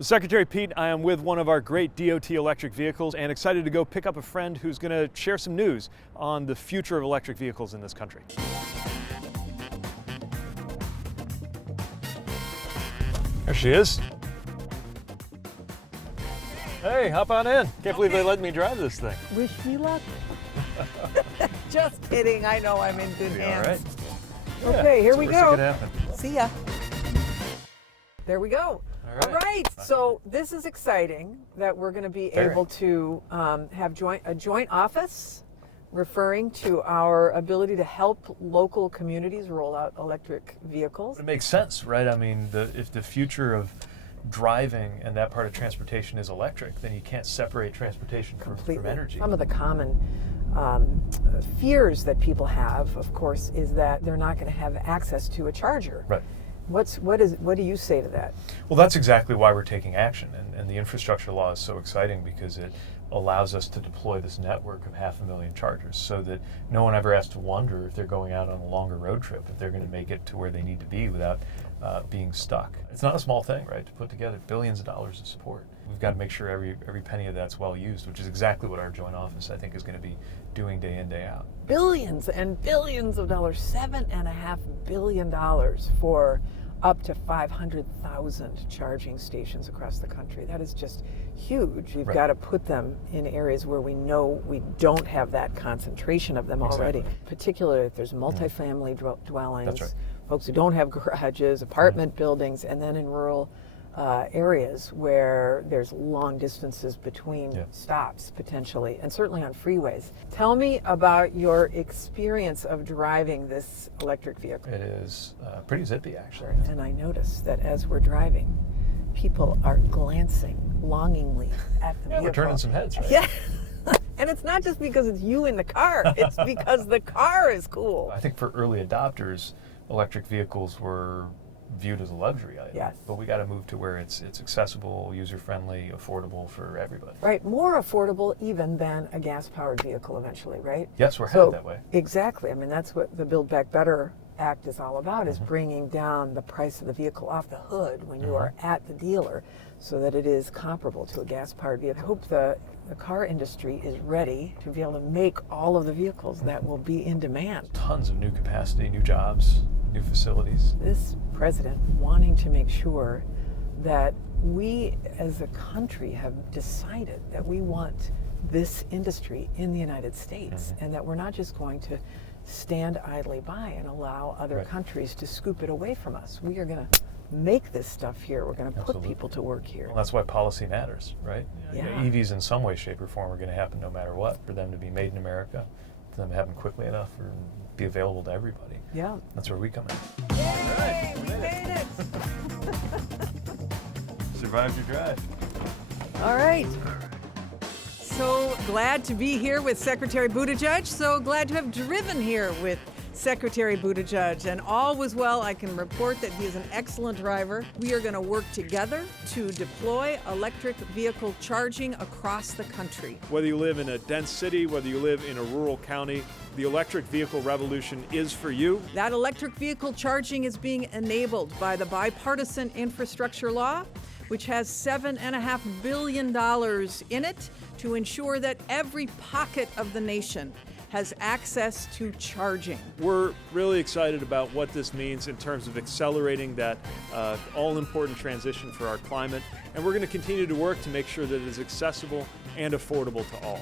Secretary Pete, I am with one of our great DOT electric vehicles and excited to go pick up a friend who's going to share some news on the future of electric vehicles in this country. There she is. Hey, hop on in. Can't believe they let me drive this thing. Wish me luck. Just kidding. I know I'm in good hands. All right. Okay, here we go. Could happen. See ya. There we go. All right. So this is exciting that we're going to be able to have a joint office referring to our ability to help local communities roll out electric vehicles. It makes sense, right? I mean, if the future of driving and that part of transportation is electric, then you can't separate transportation from energy. Some of the common fears that people have, of course, is that they're not going to have access to a charger. Right. What do you say to that? Well, that's exactly why we're taking action, and the infrastructure law is so exciting because it allows us to deploy this network of 500,000 chargers so that no one ever has to wonder if they're going out on a longer road trip, if they're going to make it to where they need to be without being stuck. It's not a small thing, right, to put together billions of dollars of support. We've got to make sure every penny of that's well used, which is exactly what our joint office, I think, is going to be doing day in, day out. Billions and billions of dollars, $7.5 billion for up to 500,000 charging stations across the country. That is just huge. We've got to put them in areas where we know we don't have that concentration of them already. Particularly if there's multifamily dwellings, folks who don't have garages, apartment buildings, and then in rural areas where there's long distances between stops potentially, and certainly on freeways. Tell me about your experience of driving this electric vehicle. It is pretty zippy, actually. And I notice that as we're driving, people are glancing longingly at the vehicle. We're turning some heads, right? Yeah. And it's not just because it's you in the car, it's because the car is cool. I think for early adopters, electric vehicles were viewed as a luxury item. Yes. But we got to move to where it's accessible, user-friendly, affordable for everybody. Right, more affordable even than a gas-powered vehicle eventually, right? Yes, we're headed that way. Exactly. I mean, that's what the Build Back Better Act is all about, is bringing down the price of the vehicle off the hood when you are at the dealer so that it is comparable to a gas-powered vehicle. I hope the car industry is ready to be able to make all of the vehicles that will be in demand. Tons of new capacity, new jobs, new facilities. This president wanting to make sure that we as a country have decided that we want this industry in the United States and that we're not just going to stand idly by and allow other countries to scoop it away from us. We are going to make this stuff here. We're going to put people to work here. Well, that's why policy matters, right? Yeah. EVs in some way, shape, or form are going to happen no matter what. For them to be made in America, for them to happen quickly enough, or be available to everybody. Yeah. That's where we come in. Yay! We made it! Survived your drive. All right. So glad to be here with Secretary Buttigieg. So glad to have driven here with Secretary Buttigieg. And all was well. I can report that he is an excellent driver. We are going to work together to deploy electric vehicle charging across the country. Whether you live in a dense city, whether you live in a rural county, the electric vehicle revolution is for you. That electric vehicle charging is being enabled by the bipartisan infrastructure law, which has $7.5 billion in it to ensure that every pocket of the nation has access to charging. We're really excited about what this means in terms of accelerating that all-important transition for our climate, and we're going to continue to work to make sure that it is accessible and affordable to all.